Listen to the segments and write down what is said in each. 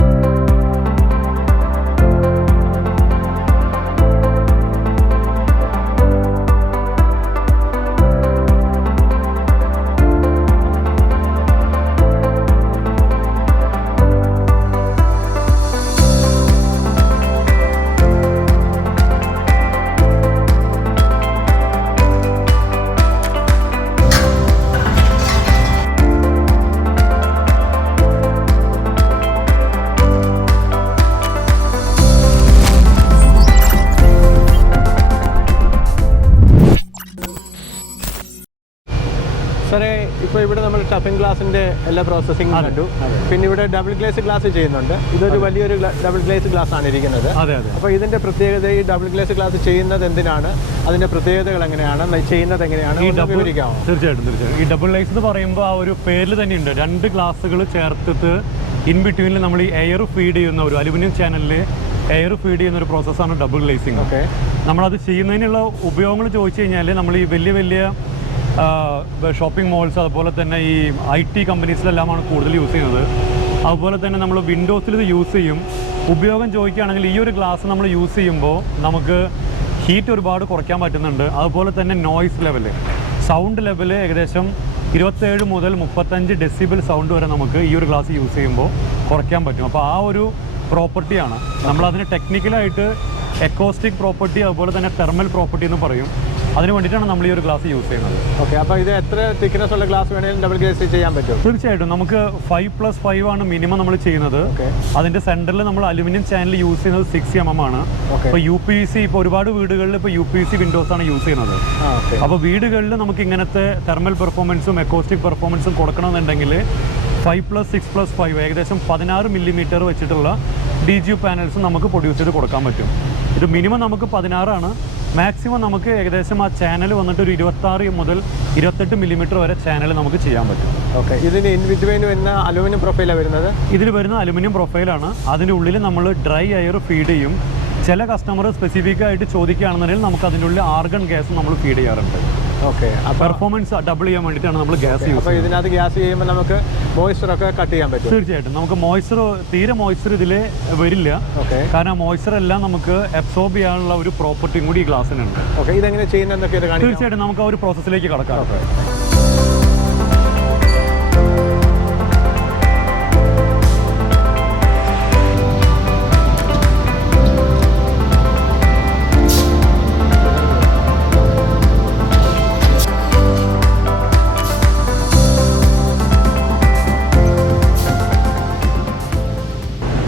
സാറേ ഇപ്പോൾ ഇവിടെ നമ്മൾ ടഫിൻ ഗ്ലാസിന്റെ എല്ലാ പ്രോസസ്സിംഗ് കണ്ടു. പിന്നെ ഇവിടെ ഡബിൾ ഗ്ലേസ് ഗ്ലാസ് ചെയ്യുന്നുണ്ട്. ഇതൊരു വലിയൊരു ഡബിൾ ഗ്ലേസ് ഗ്ലാസ് ആണ് ഇരിക്കുന്നത്. അതെ അതെ. അപ്പോൾ ഇതിന്റെ പ്രത്യേകത ഈ ഡബിൾ ഗ്ലേസ് ഗ്ലാസ് ചെയ്യുന്നത് എന്തിനാണ്? അതിന്റെ പ്രത്യേകതകൾ എങ്ങനെയാണ്? ചെയ്യുന്നത് എങ്ങനെയാണ്? തീർച്ചയായിട്ടും തീർച്ചയായിട്ടും. ഈ ഡബിൾ ഗ്ലേസ് എന്ന് പറയുമ്പോൾ ആ ഒരു പേരിൽ തന്നെയുണ്ട്. രണ്ട് ഗ്ലാസ്സുകൾ ചേർത്തിട്ട് ഇൻ ബിറ്റ്വീനിൽ നമ്മൾ ഈ എയർ ഫീഡ് ചെയ്യുന്ന ഒരു അലുമിനിയം ചാനലിൽ എയർ ഫീഡ് ചെയ്യുന്ന ഒരു പ്രോസസ്സാണ് ഡബിൾ ഗ്ലേസിങ് ഓക്കെ നമ്മളത് ചെയ്യുന്നതിനുള്ള ഉപയോഗങ്ങൾ ചോദിച്ചു കഴിഞ്ഞാൽ നമ്മൾ ഈ വലിയ വലിയ ഷോപ്പിംഗ് മോൾസ് അതുപോലെ തന്നെ ഈ ഐ ടി കമ്പനീസിലെല്ലാമാണ് കൂടുതൽ യൂസ് ചെയ്യുന്നത്. അതുപോലെ തന്നെ നമ്മൾ വിൻഡോസിൽ ഇത് യൂസ് ചെയ്യും. ഉപയോഗം ചോദിക്കുകയാണെങ്കിൽ ഈ ഒരു ഗ്ലാസ് നമ്മൾ യൂസ് ചെയ്യുമ്പോൾ നമുക്ക് ഹീറ്റ് ഒരുപാട് കുറയ്ക്കാൻ പറ്റുന്നുണ്ട്. അതുപോലെ തന്നെ നോയിസ് ലെവൽ സൗണ്ട് ലെവൽ ഏകദേശം ഇരുപത്തേഴ് മുതൽ മുപ്പത്തഞ്ച് ഡെസിബിൾ സൗണ്ട് വരെ നമുക്ക് ഈ ഒരു ഗ്ലാസ് യൂസ് ചെയ്യുമ്പോൾ കുറയ്ക്കാൻ പറ്റും. അപ്പോൾ ആ ഒരു പ്രോപ്പർട്ടിയാണ് നമ്മളതിന് ടെക്നിക്കലായിട്ട് എക്കോസ്റ്റിക് പ്രോപ്പർട്ടി അതുപോലെ തന്നെ തെർമൽ പ്രോപ്പർട്ടി എന്ന് പറയും. അതിന് വേണ്ടിയിട്ടാണ് നമ്മൾ ഈ ഒരു ഗ്ലാസ് യൂസ് ചെയ്യുന്നത്. ഓക്കെ അപ്പോൾ ഇത് എത്ര തിക്നെസ് ഉള്ള ഗ്ലാസ് വേണമെങ്കിലും ഡബിൾ ഗ്ലേസ് ചെയ്യാൻ പറ്റും? തീർച്ചയായിട്ടും. നമുക്ക് ഫൈവ് പ്ലസ് ഫൈവ് ആണ് മിനിമം നമ്മൾ ചെയ്യുന്നത്. അതിന്റെ സെന്ററിൽ നമ്മൾ അലുമിനിയം ചാനൽ യൂസ് ചെയ്യുന്നത് സിക്സ് എം എം ആണ്. ഇപ്പോൾ യു പി സി ഇപ്പോൾ ഒരുപാട് വീടുകളിൽ ഇപ്പോൾ യു പി സി വിൻഡോസ് ആണ് യൂസ് ചെയ്യുന്നത്. അപ്പോൾ വീടുകളിൽ നമുക്ക് ഇങ്ങനത്തെ തെർമൽ പെർഫോമൻസും എക്കോസ്റ്റിക് പെർഫോമൻസും കൊടുക്കണമെന്നുണ്ടെങ്കിൽ five plus six plus five ഏകദേശം പതിനാറ് മില്ലിമീറ്റർ വെച്ചിട്ടുള്ള ഡി ജി പാനൽസ് നമുക്ക് പ്രൊഡ്യൂസ് ചെയ്ത് കൊടുക്കാൻ പറ്റും. ഇത് മിനിമം നമുക്ക് പതിനാറാണ്. മാക്സിമം നമുക്ക് ഏകദേശം ആ ചാനൽ വന്നിട്ട് ഒരു ഇരുപത്താറ് മുതൽ ഇരുപത്തെട്ട് മില്ലിമീറ്റർ വരെ ചാനൽ നമുക്ക് ചെയ്യാൻ പറ്റും. ഓക്കെ ഇതിന് ഇൻ ബിറ്റ്വീൻ വരുന്ന അലുമിനിയം പ്രൊഫൈലാണ് വരുന്നത്? ഇതിൽ വരുന്ന അലുമിനിയം പ്രൊഫൈലാണ് അതിന്റെ ഉള്ളിൽ നമ്മൾ ഡ്രൈ എയർ ഫീഡ് ചെയ്യും. ചില കസ്റ്റമർ സ്പെസിഫിക്കായിട്ട് ചോദിക്കുകയാണെന്നുണ്ടെങ്കിൽ നമുക്ക് അതിന്റെ ഉള്ളിൽ ആർഗൺ ഗ്യാസ് നമ്മൾ ഫീഡ് ചെയ്യാറുണ്ട്. പെർഫോമൻസ് ഡബിൾ ചെയ്യാൻ വേണ്ടിയിട്ടാണ് നമ്മൾ ഗ്യാസ് യൂസ് അപ്പോൾ ഇതിനകത്ത് ഗ്യാസ് ചെയ്യുമ്പോൾ നമുക്ക് മോയ്സ്ചർ ഒക്കെ കട്ട് ചെയ്യാൻ പറ്റും. തീർച്ചയായിട്ടും. നമുക്ക് മോയ്സ്ചർ തീരെ മോയ്സ്ചർ ഇതിൽ വരില്ല. ഓക്കെ. കാരണം മോയ്സ്ചർ എല്ലാം നമുക്ക് അബ്സോർബ് ചെയ്യാനുള്ള ഒരു പ്രോപ്പർട്ടിയും കൂടി ഈ ഗ്ലാസ്സിനുണ്ട് ഓക്കെ ഇതെങ്ങനെ കാണിക്കാം. തീർച്ചയായിട്ടും നമുക്ക് ആ ഒരു പ്രോസസ്സിലേക്ക് കടക്കാം.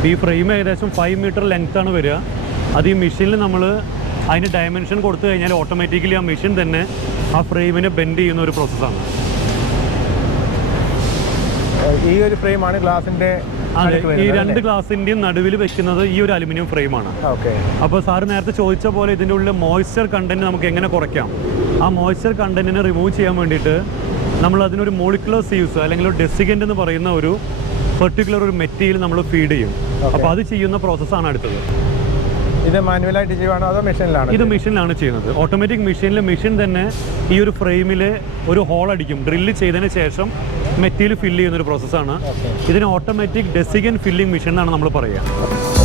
ഈ ഫ്രെയിം ഏകദേശം ഫൈവ് മീറ്റർ ലെങ്ത് ആണ് വരിക. അത് ഈ മെഷീനിൽ നമ്മൾ അതിന് ഡയമെൻഷൻ കൊടുത്തു കഴിഞ്ഞാൽ ഓട്ടോമാറ്റിക്കലി ആ മെഷീൻ തന്നെ ആ ഫ്രെയിമിനെ ബെൻഡ് ചെയ്യുന്ന ഒരു പ്രോസസ്സാണ് ഈ ഒരു ഫ്രെയിമാണ് ഗ്ലാസിന്റെ അതെ ഈ രണ്ട് ഗ്ലാസിന്റെയും നടുവിൽ വെക്കുന്നത് ഈ ഒരു അലുമിനിയം ഫ്രെയിമാണ് ഓക്കെ അപ്പോൾ സാറ് നേരത്തെ ചോദിച്ച പോലെ ഇതിന്റെ ഉള്ളിൽ മോയ്സ്ചർ കണ്ടന്റ് നമുക്ക് എങ്ങനെ കുറയ്ക്കാം? ആ മോയ്സ്ചർ കണ്ടന്റിനെ റിമൂവ് ചെയ്യാൻ വേണ്ടിയിട്ട് നമ്മൾ അതിനൊരു മോളിക്കുലർ സീവ്സ് അല്ലെങ്കിൽ ഒരു ഡെസിഗന്റ് എന്ന് പറയുന്ന ഒരു പെർട്ടിക്കുലർ ഒരു മെറ്റീരിയൽ നമ്മൾ ഫീഡ് ചെയ്യും. അപ്പോൾ അത് ചെയ്യുന്ന പ്രോസസ്സാണ് അടുത്തത്. ഇത് മാനുവലായിട്ട് ചെയ്യുവാണോ അതോ മെഷീനിലാണോ ഇത് മെഷീനിലാണ് ചെയ്യുന്നത്. ഓട്ടോമാറ്റിക് മെഷീനിൽ മെഷീൻ തന്നെ ഈ ഒരു ഫ്രെയിമിൽ ഒരു ഹോൾ അടിക്കും. ഡ്രില്ല് ചെയ്തതിന് ശേഷം മെറ്റീരിയൽ ഫില്ല് ചെയ്യുന്ന ഒരു പ്രോസസ്സാണ് ഇതിന് ഓട്ടോമാറ്റിക് ഡെസിഗൻ ഫില്ലിംഗ് മെഷീൻ എന്നാണ് നമ്മൾ പറയുക.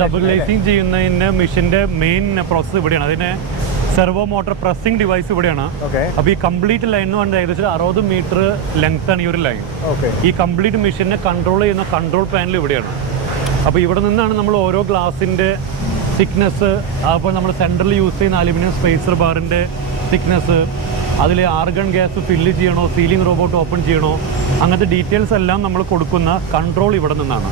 ഡബിൾ ലൈസിങ് ചെയ്യുന്നതിന് മെഷീന്റെ മെയിൻ പ്രോസസ് ഇവിടെയാണ്. അതിന് സെർവോ മോട്ടർ പ്രസ്സിംഗ് ഡിവൈസ് ഇവിടെയാണ്. ഓക്കെ അപ്പോൾ ഈ കംപ്ലീറ്റ് ലൈൻ എന്ന് പറഞ്ഞാൽ ഏകദേശം അറുപത് മീറ്റർ ലെങ്ത് ആണ് ഈ ഒരു ലൈൻ ഓക്കെ ഈ കംപ്ലീറ്റ് മെഷീനെ കൺട്രോൾ ചെയ്യുന്ന കൺട്രോൾ പാനൽ ഇവിടെയാണ്. അപ്പോൾ ഇവിടെ നിന്നാണ് നമ്മൾ ഓരോ ഗ്ലാസിന്റെ തിക്നെസ് അപ്പോൾ നമ്മൾ സെൻട്രൽ യൂസ് ചെയ്യുന്ന അലുമിനിയം സ്പേസർ ബാറിന്റെ തിക്നെസ് അതിൽ ആർഗൺ ഗ്യാസ് ഫില്ല് ചെയ്യണോ സീലിംഗ് റോബോട്ട് ഓപ്പൺ ചെയ്യണോ അങ്ങനത്തെ ഡീറ്റെയിൽസ് എല്ലാം നമ്മൾ കൊടുക്കുന്ന കൺട്രോൾ ഇവിടെ നിന്നാണ്.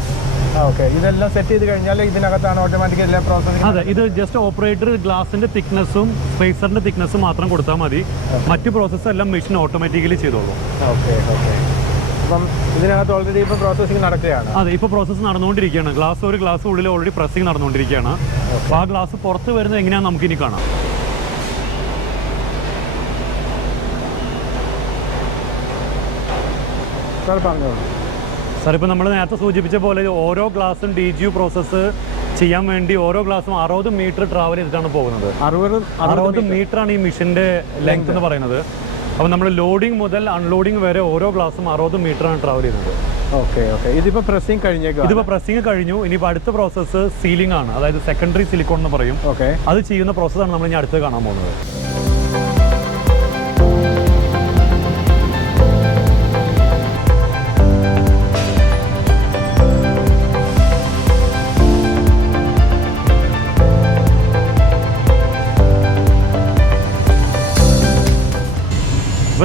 ഓക്കെ ഇതെല്ലാം സെറ്റ് ചെയ്ത് കഴിഞ്ഞാൽ ഇതിനകത്താണ് ഓട്ടോമാറ്റിക് എല്ലാ പ്രോസസ്സിംഗ് അതെ ഇത് ജസ്റ്റ് ഓപ്പറേറ്റർ ഗ്ലാസിന്റെ തിക്നെസ്സും സ്പേസറിന്റെ തിക്നെസ്സും മാത്രം കൊടുത്താൽ മതി. മറ്റു പ്രോസസ്സ് എല്ലാം മെഷീൻ ഓട്ടോമാറ്റിക്കലി ചെയ്തോളൂ. ഓക്കെ ഓക്കെ അപ്പം ഇതിനകത്ത് ഓൾറെഡി ഇപ്പം പ്രോസസ്സിംഗ് നടക്കുകയാണ്. അതെ ഇപ്പോൾ പ്രോസസ്സ് നടന്നുകൊണ്ടിരിക്കുകയാണ്. ഗ്ലാസ് ഒരു ഗ്ലാസ് ഉള്ളിൽ ഓൾറെഡി പ്രസ്സിംഗ് നടന്നുകൊണ്ടിരിക്കുകയാണ്. അപ്പോൾ ആ ഗ്ലാസ് പുറത്ത് വരുന്നത് എങ്ങനെയാണെന്ന് നമുക്ക് ഇനി കാണാം. സാർ പറഞ്ഞോളൂ. സാർ ഇപ്പോൾ നമ്മൾ നേരത്തെ സൂചിപ്പിച്ച പോലെ ഓരോ ഗ്ലാസും ഡി ജി യു പ്രോസസ്സ് ചെയ്യാൻ വേണ്ടി ഓരോ ഗ്ലാസും അറുപത് മീറ്റർ ട്രാവൽ ചെയ്തിട്ടാണ് പോകുന്നത്. അറുപത് അറുപത് മീറ്റർ ആണ് ഈ മിഷന്റെ ലെങ്ത് എന്ന് പറയുന്നത്. അപ്പോൾ നമ്മൾ ലോഡിംഗ് മുതൽ അൺലോഡിംഗ് വരെ ഓരോ ഗ്ലാസും അറുപത് മീറ്റർ ആണ് ട്രാവൽ ചെയ്യുന്നത് ഓക്കെ ഓക്കെ ഇതിപ്പോൾ പ്രസ്സിംഗ് കഴിഞ്ഞേക്കും ഇതിപ്പോൾ പ്രസ്സിംഗ് കഴിഞ്ഞു. ഇനിയിപ്പോൾ അടുത്ത പ്രോസസ്സ് സീലിംഗ് ആണ്. അതായത് സെക്കൻഡറി സിലിക്കോൺ എന്ന് പറയും. ഓക്കെ അത് ചെയ്യുന്ന പ്രോസസ്സാണ് നമ്മൾ ഇനി അടുത്ത് കാണാൻ പോകുന്നത്.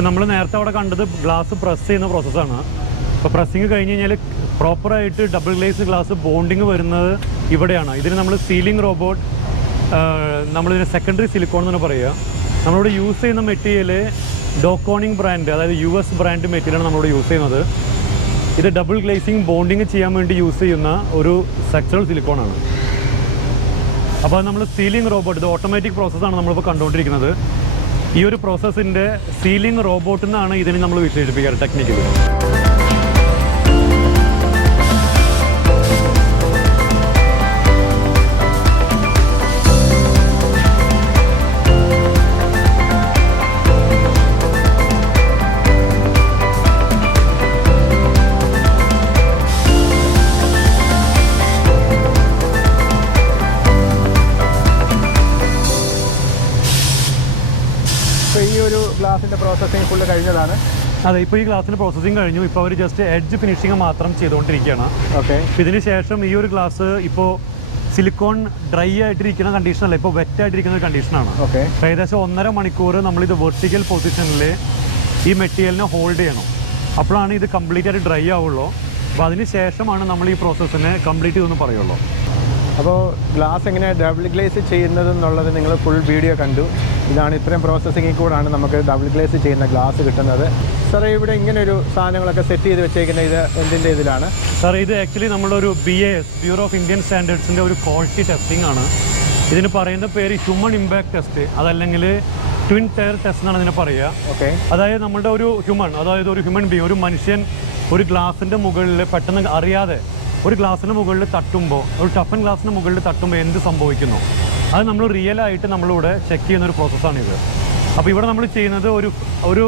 ഇപ്പോൾ നമ്മൾ നേരത്തെ അവിടെ കണ്ടത് ഗ്ലാസ് പ്രസ് ചെയ്യുന്ന പ്രോസസ്സാണ് അപ്പോൾ പ്രസ്സിങ് കഴിഞ്ഞ് കഴിഞ്ഞാൽ പ്രോപ്പറായിട്ട് ഡബിൾ ഗ്ലേസ് ഗ്ലാസ് ബോണ്ടിങ് വരുന്നത് ഇവിടെയാണ്. ഇതിന് നമ്മൾ സീലിംഗ് റോബോട്ട് നമ്മളിതിന് സെക്കൻഡറി സിലിക്കോൺ എന്നാണ് പറയുക. നമ്മളിവിടെ യൂസ് ചെയ്യുന്ന മെറ്റീരിയൽ ഡോക്കോണിങ് ബ്രാൻഡ് അതായത് യു എസ് ബ്രാൻഡ് മെറ്റീരിയലാണ് നമ്മളിവിടെ യൂസ് ചെയ്യുന്നത്. ഇത് ഡബിൾ ഗ്ലേസിങ് ബോണ്ടിങ് ചെയ്യാൻ വേണ്ടി യൂസ് ചെയ്യുന്ന ഒരു സ്ട്രക്ചറൽ സിലിക്കോണാണ് അപ്പോൾ നമ്മൾ സീലിംഗ് റോബോട്ട് ഇത് ഓട്ടോമാറ്റിക് പ്രോസസ്സാണ് നമ്മളിപ്പോൾ കണ്ടുകൊണ്ടിരിക്കുന്നത്. ഈ ഒരു പ്രോസസ്സിന്റെ സീലിംഗ് റോബോട്ട് എന്നാണ് ഇതിനെ നമ്മൾ വിശേഷിപ്പിക്കാറ് ടെക്നിക്കലി കഴിഞ്ഞതാണ് അതെ ഇപ്പോൾ ഈ ഗ്ലാസിന് പ്രോസസ്സിങ് കഴിഞ്ഞു. ഇപ്പോൾ അവർ ജസ്റ്റ് എഡ്ജ് ഫിനിഷിങ് മാത്രം ചെയ്തുകൊണ്ടിരിക്കുകയാണ്. ഓക്കെ ഇതിന് ശേഷം ഈ ഒരു ഗ്ലാസ് ഇപ്പോൾ സിലിക്കോൺ ഡ്രൈ ആയിട്ടിരിക്കുന്ന കണ്ടീഷനല്ല ഇപ്പോൾ വെറ്റ് ആയിട്ടിരിക്കുന്ന ഒരു കണ്ടീഷനാണ് ഓക്കെ ഏകദേശം ഒന്നര മണിക്കൂർ നമ്മളിത് വെർട്ടിക്കൽ പൊസിഷനിൽ ഈ മെറ്റീരിയലിനെ ഹോൾഡ് ചെയ്യണം. അപ്പോഴാണ് ഇത് കംപ്ലീറ്റ് ആയിട്ട് ഡ്രൈ ആവുള്ളൂ. അപ്പോൾ അതിന് ശേഷമാണ് നമ്മൾ ഈ പ്രോസസ്സിനെ കംപ്ലീറ്റ് ചെയ്തെന്ന് പറയുള്ളൂ. അപ്പോൾ ഗ്ലാസ് എങ്ങനെ ഡബിൾ ഗ്ലേസ് ചെയ്യുന്നത് എന്നുള്ളത് നിങ്ങൾ ഫുൾ വീഡിയോ കണ്ടു. ഇതാണ് ഇത്രയും പ്രോസസ്സിങ്ങിൽ കൂടാണ് നമുക്ക് ഡബിൾ ഗ്ലേസ് ചെയ്യുന്ന ഗ്ലാസ് കിട്ടുന്നത്. സാറേ ഇവിടെ ഇങ്ങനെ ഒരു സാധനങ്ങളൊക്കെ സെറ്റ് ചെയ്ത് വെച്ചേക്കുന്ന ഇത് എന്തിന്റെ ഇതിലാണ്? സാർ ഇത് ആക്ച്വലി നമ്മളൊരു B A S bureau of Indian സ്റ്റാൻഡേർഡ്സിന്റെ ഒരു ക്വാളിറ്റി ടെസ്റ്റിംഗ് ആണ്. ഇതിന് പറയുന്ന പേര് ഹ്യൂമൺ ഇമ്പാക്ട് ടെസ്റ്റ് അതല്ലെങ്കിൽ ട്വിൻ ടയർ ടെസ്റ്റ് എന്നാണ് ഇതിനെ പറയുക. ഓക്കെ അതായത് നമ്മുടെ ഒരു ഹ്യൂമൺ അതായത് ഒരു ഹ്യൂമൻ ബീങ് ഒരു മനുഷ്യൻ ഒരു ഗ്ലാസിന്റെ മുകളിൽ പെട്ടെന്ന് അറിയാതെ ഒരു ഗ്ലാസിന്റെ മുകളിൽ തട്ടുമ്പോൾ ഒരു ടഫൻ ഗ്ലാസിന്റെ മുകളിൽ തട്ടുമ്പോൾ എന്ത് സംഭവിക്കുന്നു? അത് നമ്മൾ റിയൽ ആയിട്ട് നമ്മളിവിടെ ചെക്ക് ചെയ്യുന്ന ഒരു പ്രോസസ്സാണിത് അപ്പോൾ ഇവിടെ നമ്മൾ ചെയ്യുന്നത് ഒരു ഒരു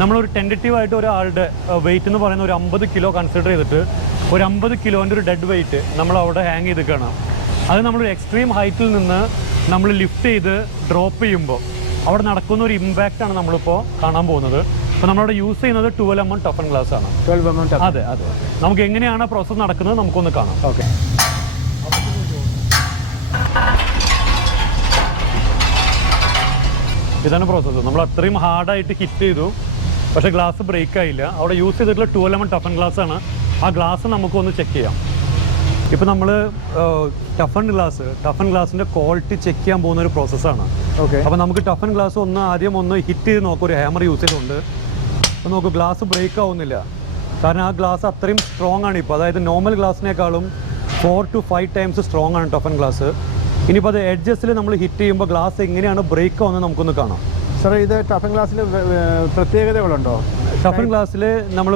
നമ്മളൊരു ടെന്ററ്റീവ് ആയിട്ട് ഒരാളുടെ വെയിറ്റ് എന്ന് പറയുന്ന ഒരു അമ്പത് കിലോ കൺസിഡർ ചെയ്തിട്ട് ഒരു അമ്പത് കിലോന്റെ ഒരു ഡെഡ് വെയിറ്റ് നമ്മൾ അവിടെ ഹാങ് ചെയ്ത് കാണാം അത് നമ്മളൊരു എക്സ്ട്രീം ഹൈറ്റിൽ നിന്ന് നമ്മൾ ലിഫ്റ്റ് ചെയ്ത് ഡ്രോപ്പ് ചെയ്യുമ്പോൾ അവിടെ നടക്കുന്ന ഒരു ഇമ്പാക്റ്റാണ് നമ്മളിപ്പോൾ കാണാൻ പോകുന്നത്. അപ്പോൾ നമ്മളവിടെ യൂസ് ചെയ്യുന്നത് twelve M M toughen glass ആണ്. ട്വൽവ് എം എം അതെ അതെ. നമുക്ക് എങ്ങനെയാണ് പ്രോസസ്സ് നടക്കുന്നത് നമുക്കൊന്ന് കാണാം. ഓക്കെ ഇതാണ് പ്രോസസ്സ് നമ്മൾ അത്രയും ഹാർഡായിട്ട് ഹിറ്റ് ചെയ്തു. പക്ഷേ ഗ്ലാസ് ബ്രേക്ക് ആയില്ല. അവിടെ യൂസ് ചെയ്തിട്ടുള്ള two M M toughen glass ആണ്. ആ ഗ്ലാസ് നമുക്കൊന്ന് ചെക്ക് ചെയ്യാം. ഇപ്പോൾ നമ്മൾ ടഫൻ ഗ്ലാസ് ടഫൻ ഗ്ലാസിന്റെ ക്വാളിറ്റി ചെക്ക് ചെയ്യാൻ പോകുന്ന ഒരു പ്രോസസ്സാണ് ഓക്കെ അപ്പോൾ നമുക്ക് ടഫൻ ഗ്ലാസ് ഒന്ന് ആദ്യം ഒന്ന് ഹിറ്റ് ചെയ്ത് നോക്കും. ഒരു ഹാമർ യൂസ് ചെയ്തുകൊണ്ട്. അപ്പോൾ നോക്കൂ ഗ്ലാസ് ബ്രേക്ക് ആവുന്നില്ല. കാരണം ആ ഗ്ലാസ് അത്രയും സ്ട്രോങ് ആണ് ഇപ്പോൾ അതായത് normal ഗ്ലാസിനേക്കാളും four to five times strong ആണ് ടഫൻ ഗ്ലാസ് ഇനിയിപ്പോൾ അത് എഡ്ജസ്റ്റിൽ നമ്മൾ ഹിറ്റ് ചെയ്യുമ്പോൾ ഗ്ലാസ് എങ്ങനെയാണ് ബ്രേക്ക് ആവുന്നത് നമുക്കൊന്ന് കാണാം. സാറേ ഇത് ടഫൻ ഗ്ലാസ്സിൽ പ്രത്യേകതകളുണ്ടോ? ടഫൻ ഗ്ലാസ്സിൽ നമ്മൾ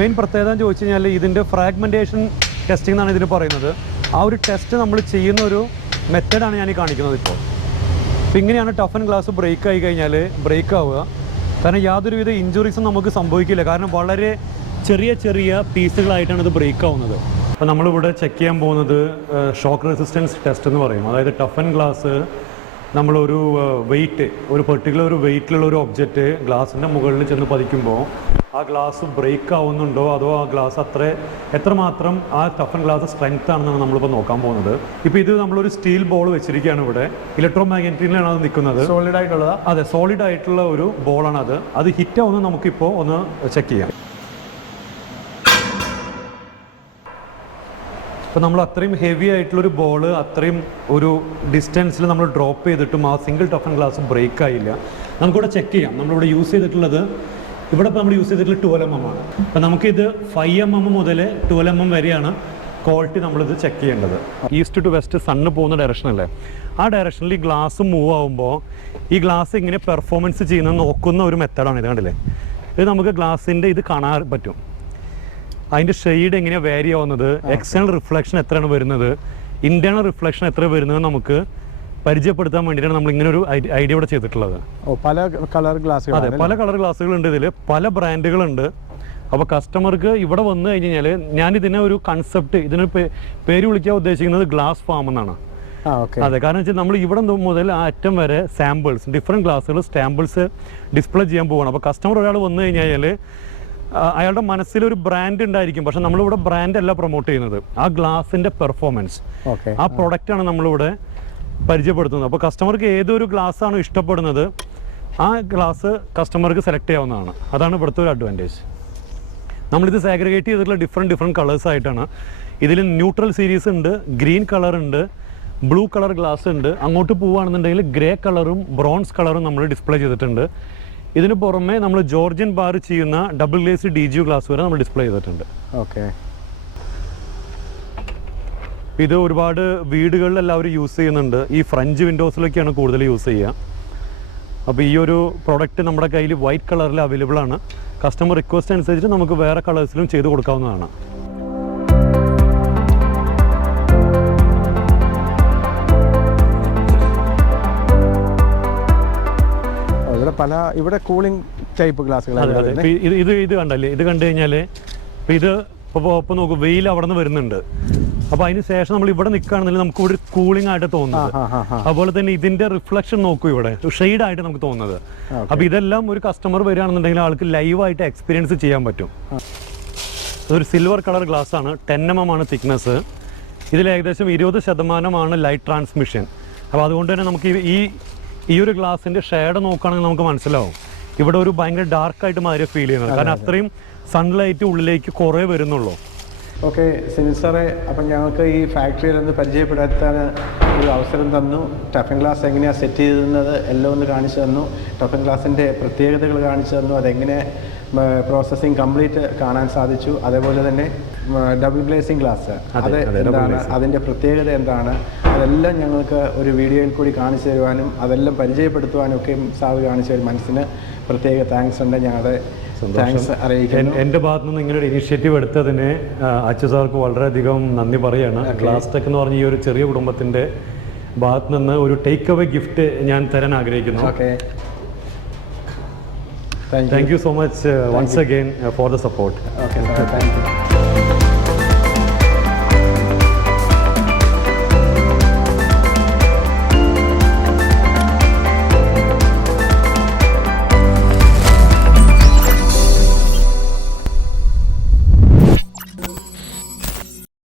മെയിൻ പ്രത്യേകത എന്ന് ചോദിച്ചു കഴിഞ്ഞാൽ ഇതിന്റെ ഫ്രാഗ്മെന്റേഷൻ ടെസ്റ്റിംഗ് എന്നാണ് ഇതിന് പറയുന്നത്. ആ ഒരു ടെസ്റ്റ് നമ്മൾ ചെയ്യുന്ന ഒരു മെത്തഡാണ് ഞാൻ ഈ കാണിക്കുന്നത് ഇപ്പോൾ അപ്പോൾ ഇങ്ങനെയാണ് ടഫൻ ഗ്ലാസ് ബ്രേക്ക് ആയി കഴിഞ്ഞാൽ ബ്രേക്ക് ആവുക. കാരണം യാതൊരുവിധ ഇഞ്ചുറീസും നമുക്ക് സംഭവിക്കില്ല. കാരണം വളരെ ചെറിയ ചെറിയ പീസുകളായിട്ടാണ് ഇത് ബ്രേക്ക് ആവുന്നത്. അപ്പോൾ നമ്മളിവിടെ ചെക്ക് ചെയ്യാൻ പോകുന്നത് ഷോക്ക് റെസിസ്റ്റൻസ് ടെസ്റ്റ് എന്ന് പറയും. അതായത് ടഫൻ ഗ്ലാസ് നമ്മളൊരു വെയിറ്റ് ഒരു പെർട്ടിക്കുലർ ഒരു വെയിറ്റിലുള്ള ഒരു ഒബ്ജക്റ്റ് ഗ്ലാസിന്റെ മുകളിൽ ചെന്ന് പതിക്കുമ്പോൾ ആ ഗ്ലാസ് ബ്രേക്ക് ആവുന്നുണ്ടോ? അതോ ആ ഗ്ലാസ് അത്ര എത്രമാത്രം ആ ടഫൻ ഗ്ലാസ് സ്ട്രെങ്ത് ആണെന്നാണ് നമ്മളിപ്പോൾ നോക്കാൻ പോകുന്നത്. ഇപ്പോൾ ഇത് നമ്മളൊരു സ്റ്റീൽ ബോൾ വെച്ചിരിക്കുകയാണ് ഇവിടെ. ഇലക്ട്രോ മാഗ്നറ്റിലാണ് അത് നിൽക്കുന്നത്. സോളിഡ് ആയിട്ടുള്ള അതെ സോളിഡ് ആയിട്ടുള്ള ഒരു ബോളാണ് അത്. അത് ഹിറ്റ് ആവുന്നത് നമുക്കിപ്പോൾ ഒന്ന് ചെക്ക് ചെയ്യാം. അപ്പോൾ നമ്മൾ അത്രയും ഹെവി ആയിട്ടുള്ളൊരു ബോൾ അത്രയും ഒരു ഡിസ്റ്റൻസിൽ നമ്മൾ ഡ്രോപ്പ് ചെയ്തിട്ടും ആ സിംഗിൾ ടഫൻ ഗ്ലാസ് ബ്രേക്ക് ആയില്ല. നമുക്കിവിടെ ചെക്ക് ചെയ്യാം. നമ്മളിവിടെ യൂസ് ചെയ്തിട്ടുള്ളത് ഇവിടെ ഇപ്പോൾ നമ്മൾ യൂസ് ചെയ്തിട്ടുള്ള ട്വൽവ് എം എം ആണ്. അപ്പോൾ നമുക്കിത് ഫൈവ് എം എം മുതൽ ട്വൽവ് എം എം വരെയാണ് ക്വാളിറ്റി നമ്മളിത് ചെക്ക് ചെയ്യേണ്ടത്. ഈസ്റ്റ് ടു വെസ്റ്റ് സണ്ണ് പോകുന്ന ഡയറക്ഷൻ അല്ലേ? ആ ഡയറക്ഷനിൽ ഈ ഗ്ലാസ് മൂവ് ആകുമ്പോൾ ഈ ഗ്ലാസ് ഇങ്ങനെ പെർഫോമൻസ് ചെയ്യുന്നത് നോക്കുന്ന ഒരു മെത്തേഡാണ് ഇത് കണ്ടില്ലേ? ഇത് നമുക്ക് ഗ്ലാസിന്റെ ഇത് കാണാൻ പറ്റും. അതിന്റെ ഷെയ്ഡ് എങ്ങനെയാണ് വേരി ആവുന്നത്? എക്സ്റ്റേണൽ റിഫ്ലക്ഷൻ എത്രയാണ് വരുന്നത്? ഇന്റേണൽ റിഫ്ലക്ഷൻ എത്ര വരുന്നത് നമുക്ക് പരിചയപ്പെടുത്താൻ വേണ്ടിയിട്ടാണ് നമ്മൾ ഇങ്ങനെ ഒരു ഐഡിയ ഇവിടെ ചെയ്തിട്ടുള്ളത്. പല കളർ അതെ ഗ്ലാസ്സുകൾ പല കളർ ഗ്ലാസ്സുകളുണ്ട് ഇതിൽ പല ബ്രാൻഡുകളുണ്ട്. അപ്പോൾ കസ്റ്റമർക്ക് ഇവിടെ വന്നു കഴിഞ്ഞ് കഴിഞ്ഞാൽ ഞാൻ ഇതിനെ ഒരു കൺസെപ്റ്റ് ഇതിന് പേര് വിളിക്കാൻ ഉദ്ദേശിക്കുന്നത് ഗ്ലാസ് ഫാം എന്നാണ്. അതെ കാരണം വെച്ചാൽ നമ്മൾ ഇവിടെ മുതൽ ആ അറ്റം വരെ സാമ്പിൾസ് ഡിഫറെന്റ് ഗ്ലാസ്സുകൾ സാമ്പിൾസ് ഡിസ്പ്ലേ ചെയ്യാൻ പോവാണ്. അപ്പോൾ കസ്റ്റമർ ഒരാൾ വന്നു കഴിഞ്ഞാൽ അയാളുടെ മനസ്സിലൊരു ബ്രാൻഡ് ഉണ്ടായിരിക്കും. പക്ഷെ നമ്മളിവിടെ ബ്രാൻഡ് അല്ല പ്രൊമോട്ട് ചെയ്യുന്നത്. ആ ഗ്ലാസിന്റെ പെർഫോമൻസ് ആ പ്രൊഡക്റ്റ് ആണ് നമ്മളിവിടെ പരിചയപ്പെടുത്തുന്നത്. അപ്പോൾ കസ്റ്റമർക്ക് ഏതൊരു ഗ്ലാസ് ആണോ ഇഷ്ടപ്പെടുന്നത് ആ ഗ്ലാസ് കസ്റ്റമർക്ക് സെലക്ട് ചെയ്യാവുന്നതാണ്. അതാണ് ഇവിടുത്തെ ഒരു അഡ്വാന്റേജ് നമ്മളിത് സാഗ്രിഗേറ്റ് ചെയ്തിട്ടുള്ള ഡിഫറെന്റ് ഡിഫറെന്റ് കളേഴ്സ് ആയിട്ടാണ്. ഇതിൽ ന്യൂട്രൽ സീരീസ് ഉണ്ട് ഗ്രീൻ കളർ ഉണ്ട് ബ്ലൂ കളർ ഗ്ലാസ് ഉണ്ട്. അങ്ങോട്ട് പോവുകയാണെന്നുണ്ടെങ്കിൽ ഗ്രേ കളറും ബ്രോൺസ് കളറും നമ്മൾ ഡിസ്പ്ലേ ചെയ്തിട്ടുണ്ട്. ഇതിന് പുറമെ നമ്മൾ ജോർജിയൻ ബാർ ചെയ്യുന്ന double glaze D G glass വരെ നമ്മൾ ഡിസ്പ്ലേ ചെയ്തിട്ടുണ്ട്. ഓക്കെ ഇത് ഒരുപാട് വീടുകളിൽ എല്ലാവരും യൂസ് ചെയ്യുന്നുണ്ട്. ഈ ഫ്രഞ്ച് വിൻഡോസിലൊക്കെയാണ് കൂടുതൽ യൂസ് ചെയ്യുക. അപ്പോൾ ഈ ഒരു പ്രോഡക്റ്റ് നമ്മുടെ കയ്യിൽ വൈറ്റ് കളറിൽ അവൈലബിൾ ആണ്. കസ്റ്റമർ റിക്വസ്റ്റ് അനുസരിച്ച് നമുക്ക് വേറെ കളേഴ്സിലും ചെയ്ത് കൊടുക്കാവുന്നതാണ്. പല ഇവിടെ കൂളിംഗ് ടൈപ്പ് ഗ്ലാസ്സുകൾ ഗ്ലാസ്സുകളാണ് ഇപ്പൊ ഇത് ഇത് ഇത് കണ്ടല്ലേ? ഇത് കണ്ടു കഴിഞ്ഞാൽ ഇപ്പം ഇത് ഇപ്പോൾ ഇപ്പോൾ നോക്കൂ വെയിൽ അവിടെ നിന്ന് വരുന്നുണ്ട്. അപ്പോൾ അതിന് ശേഷം നമ്മൾ ഇവിടെ നിൽക്കുകയാണെന്നുണ്ടെങ്കിൽ നമുക്ക് ഇവിടെ കൂളിംഗ് ആയിട്ട് തോന്നുന്നത്. അതുപോലെ തന്നെ ഇതിന്റെ റിഫ്ലക്ഷൻ നോക്കൂ ഇവിടെ. ഷെയ്ഡ് ആയിട്ട് നമുക്ക് തോന്നുന്നത്. അപ്പൊ ഇതെല്ലാം ഒരു കസ്റ്റമർ വരികയാണെന്നുണ്ടെങ്കിൽ ആൾക്ക് ലൈവായിട്ട് എക്സ്പീരിയൻസ് ചെയ്യാൻ പറ്റും. ഇതൊരു സിൽവർ കളർ ഗ്ലാസ് ആണ്. ടെൻ എം എം ആണ് തിക്നെസ് ഇതിൽ ഏകദേശം ഇരുപത് ശതമാനമാണ് ലൈറ്റ് ട്രാൻസ്മിഷൻ അപ്പോൾ അതുകൊണ്ട് തന്നെ നമുക്ക് ഈ- ഈ ഒരു ഗ്ലാസിന്റെ ഷെയ്ഡ് നോക്കുകയാണെങ്കിൽ നമുക്ക് മനസ്സിലാവും. ഇവിടെ ഒരു ഭയങ്കര ഡാർക്കായിട്ട് മാതിരി ഫീൽ ചെയ്യുന്നത് കാരണം അത്രയും സൺലൈറ്റ് ഉള്ളിലേക്ക് കുറേ വരുന്നുള്ളൂ. ഓക്കെ സിനിൽ സാറേ അപ്പം ഞങ്ങൾക്ക് ഈ ഫാക്ടറിയിൽ ഒന്ന് പരിചയപ്പെടുത്താൻ ഒരു അവസരം തന്നു. ടഫൻ ഗ്ലാസ് എങ്ങനെയാണ് സെറ്റ് ചെയ്തിരുന്നത് എല്ലാം ഒന്ന് കാണിച്ചു തന്നു. ടഫൻ ഗ്ലാസിന്റെ പ്രത്യേകതകൾ കാണിച്ചു തന്നു. അതെങ്ങനെ പ്രോസസ്സിങ് കംപ്ലീറ്റ് കാണാൻ സാധിച്ചു. അതേപോലെ തന്നെ ഡബിൾ ഗ്ലേസിംഗ് ഗ്ലാസ് അത് എന്താണ്? അതിന്റെ പ്രത്യേകത എന്താണ്? അതെല്ലാം ഞങ്ങൾക്ക് ഒരു വീഡിയോയിൽ കൂടി കാണിച്ചു തരുവാനും അതെല്ലാം പരിചയപ്പെടുത്തുവാനും ഒക്കെ സാവ് കാണിച്ച ഒരു മനസ്സിന് പ്രത്യേക താങ്ക്സ് ഉണ്ട്. ഞങ്ങളുടെ താങ്ക്സ് അറിയിക്കുന്നു. എന്റെ ഭാഗത്തു നിന്ന് നിങ്ങളുടെ ഇനിഷ്യേറ്റീവ് എടുത്തതിന് അച്ചു സാർക്ക് വളരെയധികം നന്ദി പറയുകയാണ് ക്ലാസ് ടെക് എന്ന് പറഞ്ഞ ഈ ഒരു ചെറിയ കുടുംബത്തിന്റെ ഭാഗത്ത് നിന്ന് ഒരു ടേക്ക് അവേ ഗിഫ്റ്റ് ഞാൻ തരാൻ ആഗ്രഹിക്കുന്നു. Okay thank you thank you so much once again for the support okay thank you